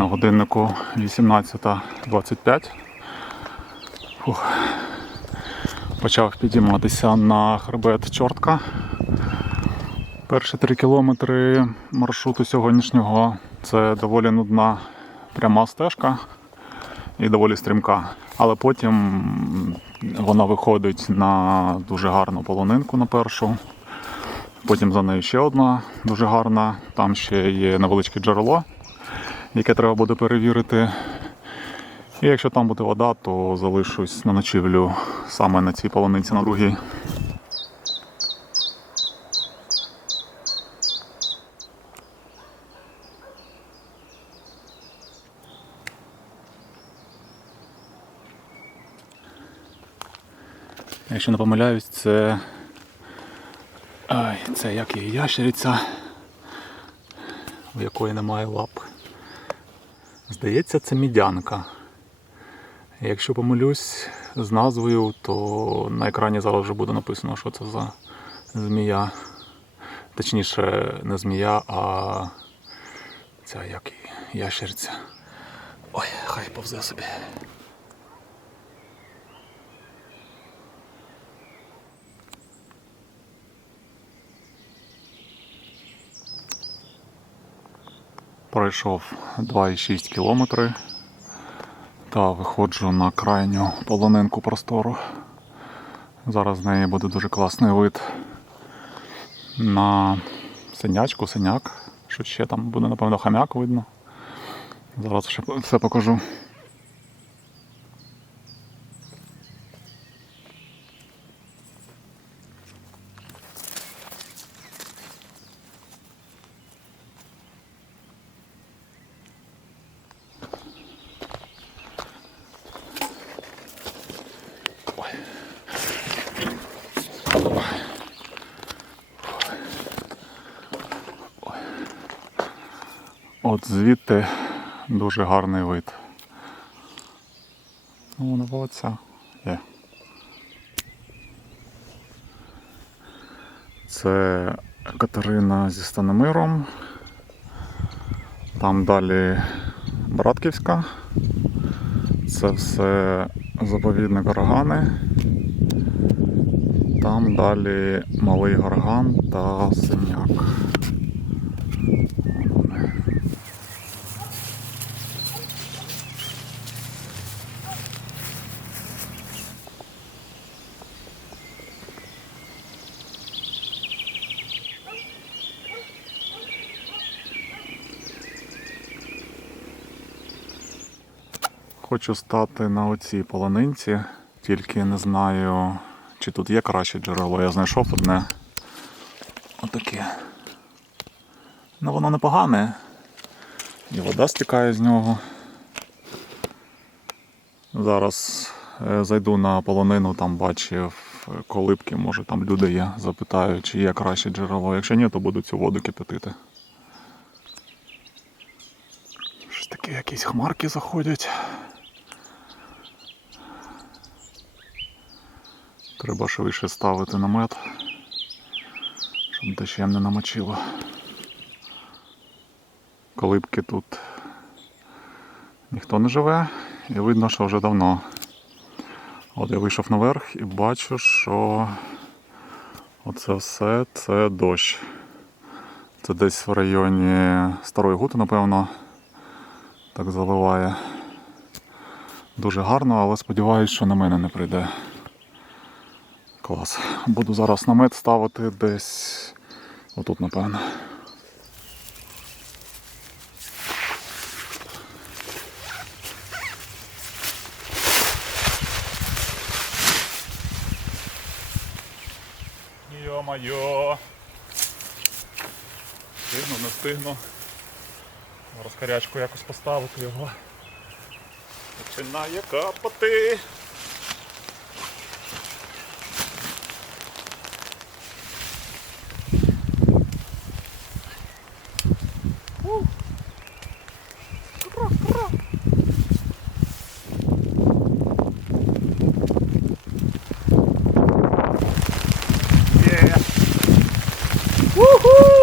На годиннику 18.25. Фух. Почав підійматися на хребет чортка. Перші три кілометри маршруту сьогоднішнього це доволі нудна пряма стежка і доволі стрімка. Але потім вона виходить на дуже гарну полонинку на першу. Потім за нею ще одна дуже гарна. Там ще є невеличке джерело, яке треба буде перевірити. І якщо там буде вода, то залишусь на ночівлю саме на цій полонинці на другій. Якщо не помиляюсь, це. Ай, це як її ящериця, у якої немає лап. Здається, це мідянка. Якщо помилюсь з назвою, то на екрані зараз вже буде написано, що це за змія. Точніше, не змія, а ця як і ящерця. Ой, хай повзе собі. Пройшов 2,6 кілометри та виходжу на крайню полонинку простору. Зараз з неї буде дуже класний вид на синячку, синяк. Що ще там буде, напевно, хам'як видно. Зараз ще все покажу. От звідти дуже гарний вид. Ну, вона оця є. Це Катерина зі Станомиром. Там далі Братківська. Це все заповідник Горгани. Там далі Малий Горган та Синяк. Хочу стати на оцій полонинці, тільки не знаю, чи тут є краще джерело. Я знайшов одне. Отаке. Ну воно непогане. І вода стікає з нього. Зараз е, зайду на полонину, там бачив колибки, може там люди є, запитаю, чи є краще джерело. Якщо ні, то буду цю воду кипятити. Щось таке якісь хмарки заходять. Треба швидше ставити намет, щоб дощем не намочило. Колибки тут ніхто не живе і видно, що вже давно. От я вийшов наверх і бачу, що оце все це дощ. Це десь в районі Старої Гути, напевно, так заливає. Дуже гарно, але сподіваюся, що на мене не прийде. Клас. Буду зараз намет ставити десь отут, напевно. Йо-майо. Стигну, не стигну. Зараз карячку якось поставити його. Починає капати. Є. Уху!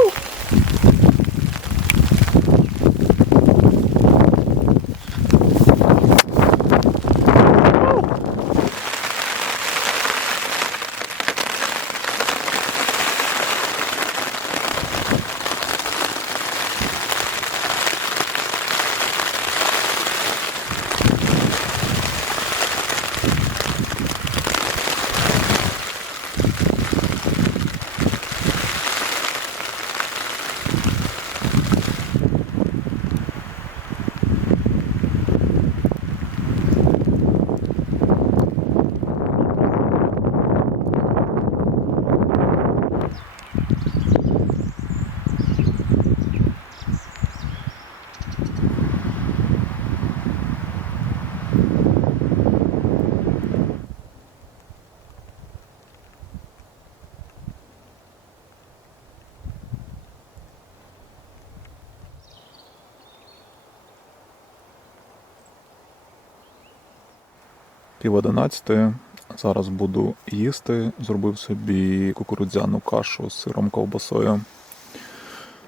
Пів одинадцятої. Зараз буду їсти. Зробив собі кукурудзяну кашу з сиром ковбасою.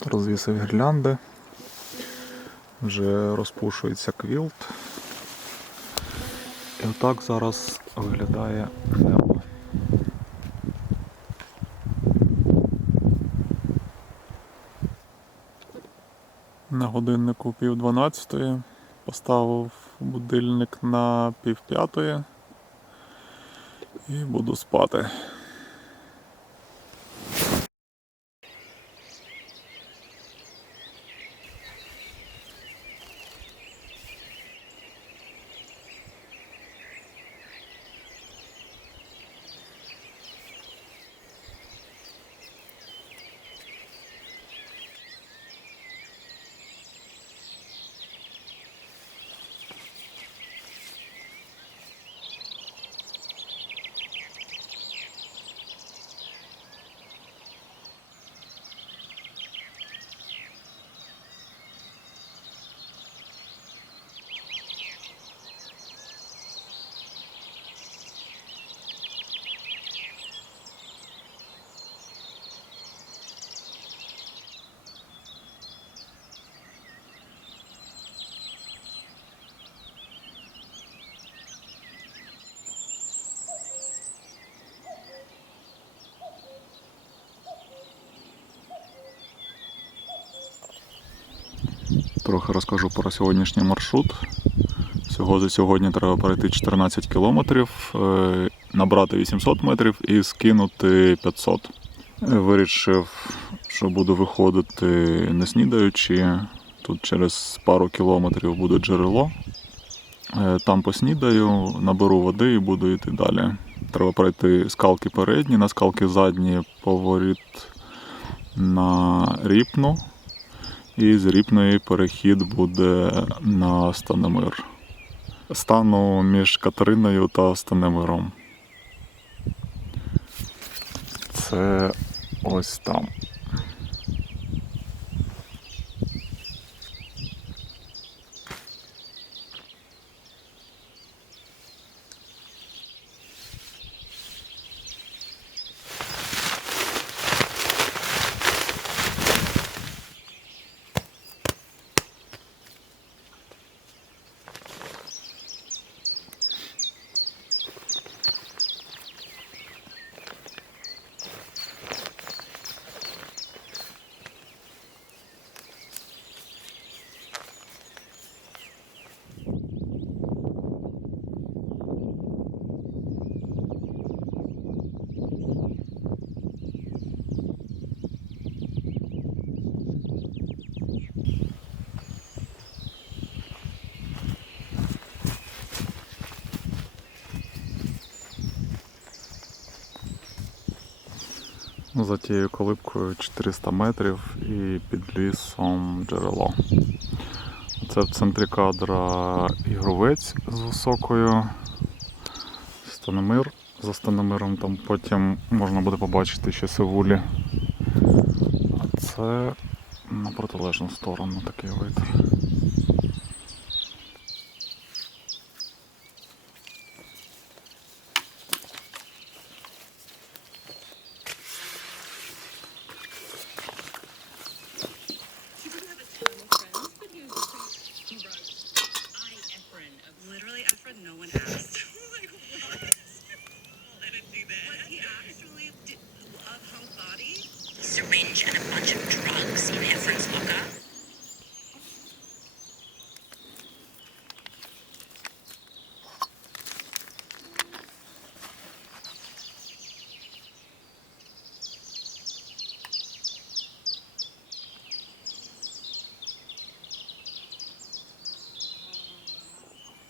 Розвісив гірлянди. Вже розпушується квілт. І отак зараз виглядає небо. На годиннику пів дванадцятої поставив будильник на пів п'ятої і буду спати. Трохи розкажу про сьогоднішній маршрут. Всього за сьогодні треба пройти 14 кілометрів, е, набрати 800 метрів і скинути 500. Е, Вирішив, що буду виходити не снідаючи. Тут через пару кілометрів буде джерело. Е, Там поснідаю, наберу води і буду йти далі. Треба пройти скалки передні, на скалки задні поворіт на ріпну. І з ріпної перехід буде на Станемир. Стану між Катериною та Станемиром. Це ось там. За тією колибкою 400 метрів і під лісом джерело. Це в центрі кадра ігровець з високою. Станомир. За Станомиром там потім можна буде побачити ще Севулі. А це на протилежну сторону такий вид.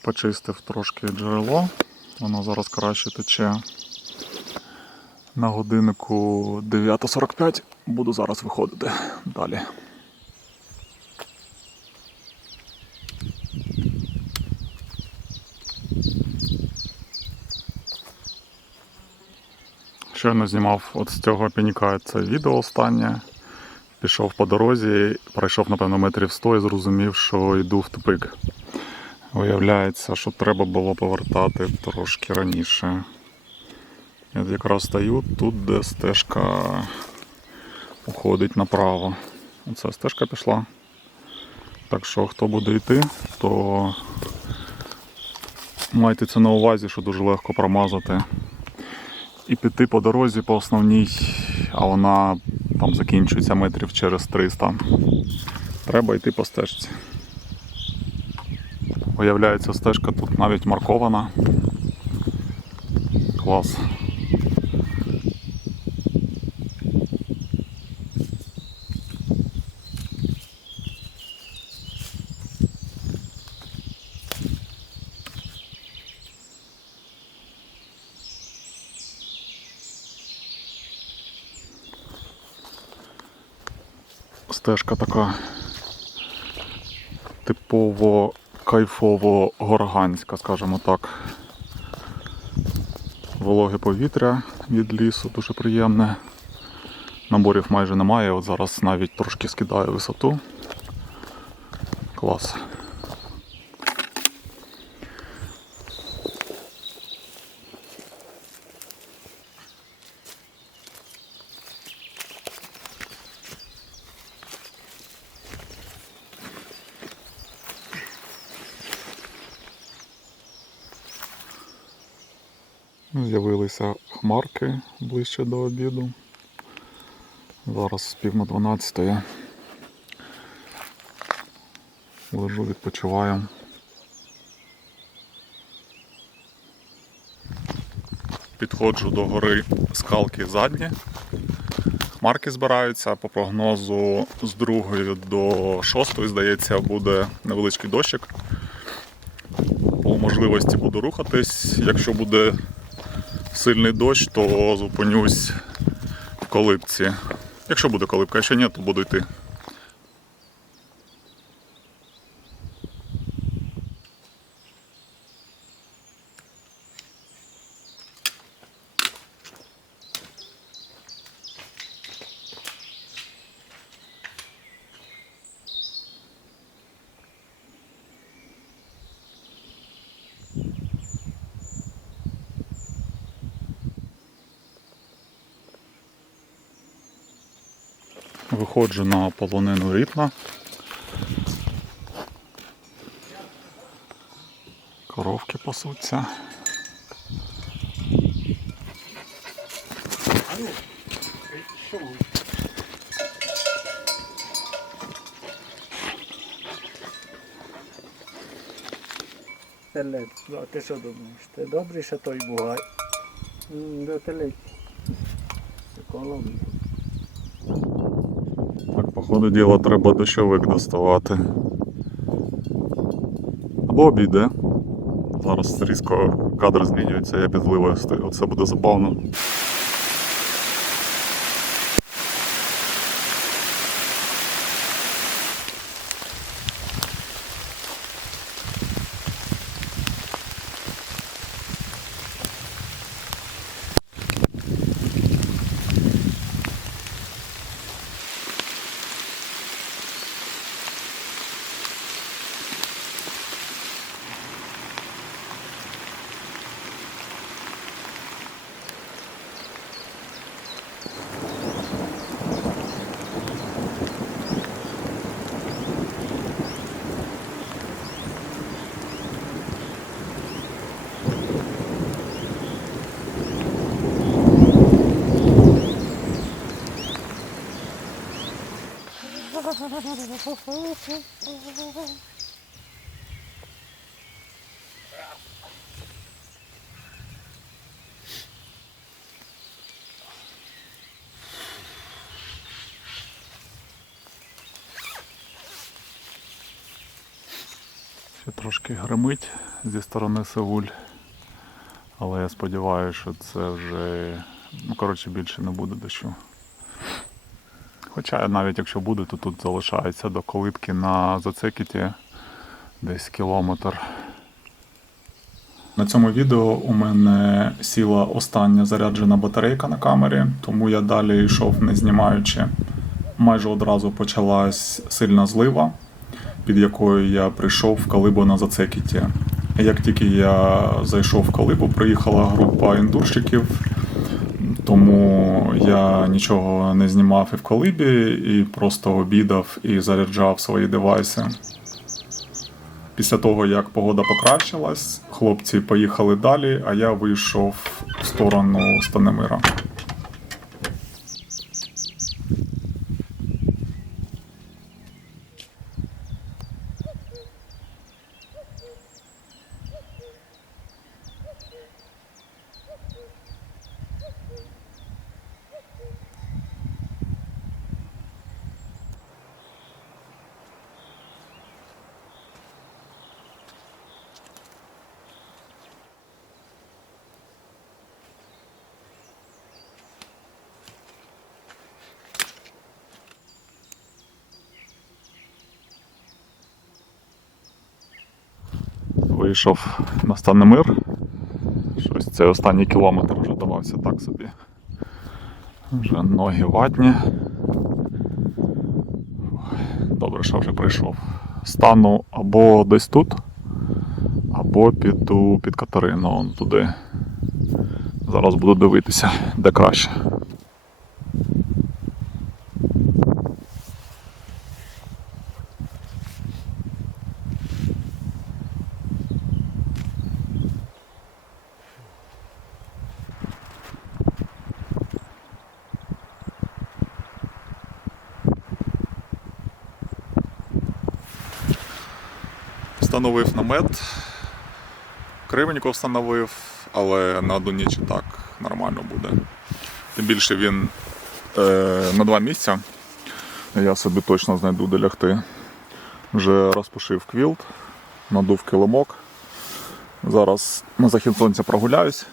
Почистив трошки джерело. Воно зараз краще тече. На годиннику 9.45 буду зараз виходити далі. Щойно знімав от з цього пініка це відео останнє. Пішов по дорозі, пройшов, напевно, метрів 100 і зрозумів, що йду в тупик. Виявляється, що треба було повертати трошки раніше. Я якраз стою тут, де стежка уходить направо. Оця стежка пішла. Так що хто буде йти, то майте це на увазі, що дуже легко промазати. І піти по дорозі по основній, а вона там закінчується метрів через 300. Треба йти по стежці. Виявляється, стежка тут навіть маркована. Клас. Стежка така типово кайфово горганська, скажімо так. Вологе повітря від лісу дуже приємне. Наборів майже немає, от зараз навіть трошки скидаю висоту. Клас. З'явилися хмарки ближче до обіду. Зараз пів на 12. Лежу, відпочиваю. Підходжу до гори скалки задні. Хмарки збираються по прогнозу з 2 до 6, здається, буде невеличкий дощик. По можливості буду рухатись. Якщо буде сильний дощ, то зупинюсь в колипці. Якщо буде колипка, якщо ні, то буду йти. Виходжу на полонину ритма. Коровки пасуться. Телець, ну, а ти що думаєш? Ти добріше той бугай. До телець. Колом. Ходу діла треба дощовик доставати. Або обійде. Зараз різко кадр змінюється, я підливаю стою. Це буде забавно. Ще трошки гримить зі сторони Сеуль. Але я сподіваюся, що це вже ну, коротше, більше не буде дощу. Хоча навіть якщо буде, то тут залишається до колибки на зацекіті десь кілометр. На цьому відео у мене сіла остання заряджена батарейка на камері, тому я далі йшов не знімаючи. Майже одразу почалась сильна злива. під якою я прийшов в Калибу на Зацекіті. Як тільки я зайшов в Калибу, приїхала група індурщиків, тому я нічого не знімав і в колибі, і просто обідав і заряджав свої девайси. Після того, як погода покращилась, хлопці поїхали далі, а я вийшов в сторону Станемира. Вийшов на Станемир. Щось цей останній кілометр вже давався так собі. Вже ноги ватні. Добре, що вже прийшов. Стану або десь тут, або піду під Катерину туди. Зараз буду дивитися, де краще. Намет. Кривенько встановив, але на одну ніч і так нормально буде. Тим більше він е, на два місця. Я собі точно знайду де лягти. Вже розпушив квілт, надув килимок. Зараз на захід сонця прогуляюсь.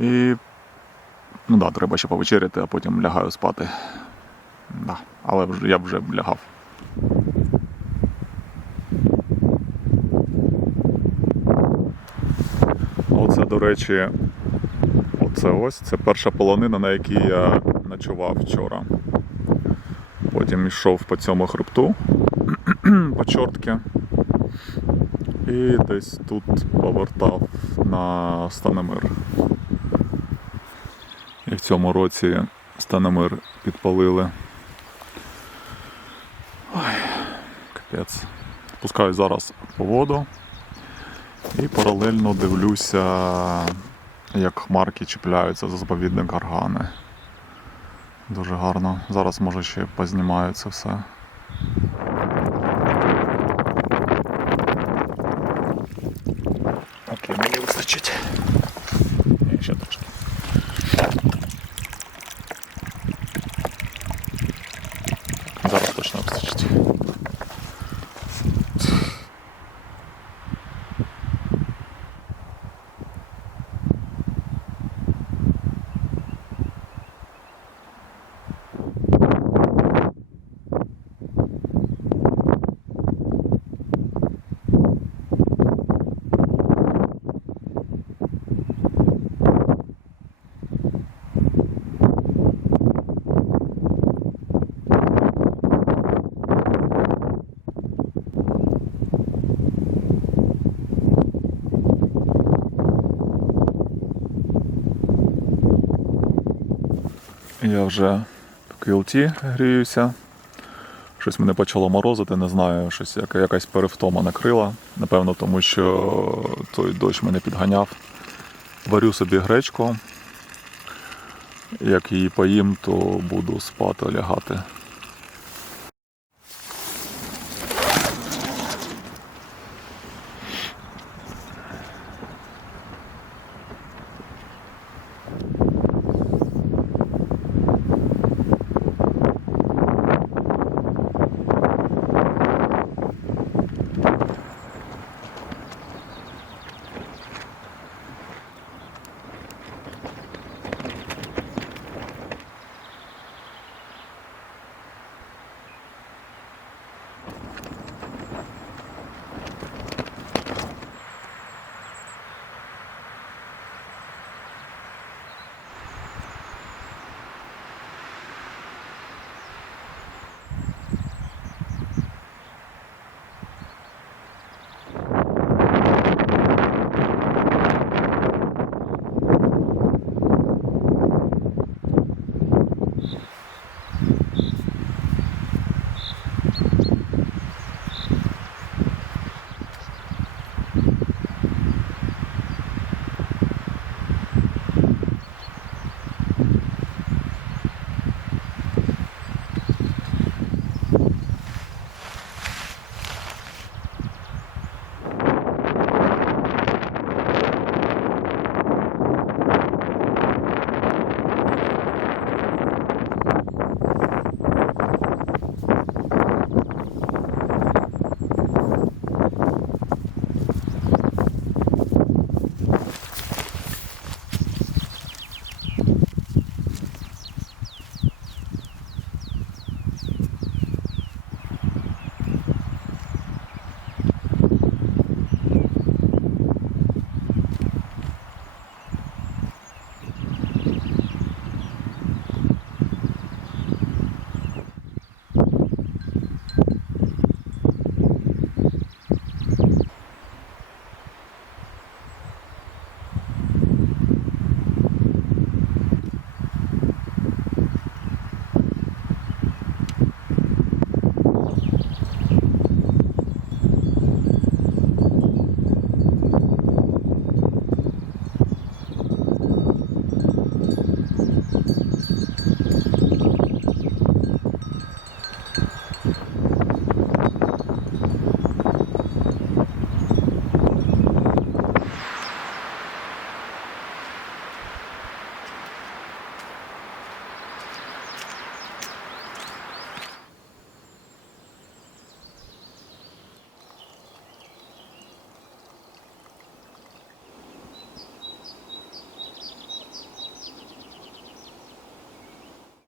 І ну да, треба ще повечеряти, а потім лягаю спати. Да. Але я б вже лягав. Оце, до речі, оце ось. Це перша полонина, на якій я ночував вчора. Потім йшов по цьому хребту по чортки. І десь тут повертав на Станемир. І в цьому році Станемир підпалили. Ой, капець. Спускаюсь зараз по воду. І паралельно дивлюся, як хмарки чіпляються за заповідник Гаргани. Дуже гарно. Зараз може ще познімаю це все. Окей, мені вистачить. Ні, ще трошки. Зараз точно вистачить. Я вже в квілті гріюся. Щось мене почало морозити, не знаю, щось яка, якась перевтома накрила. Напевно, тому що той дощ мене підганяв. Варю собі гречку. Як її поїм, то буду спати лягати.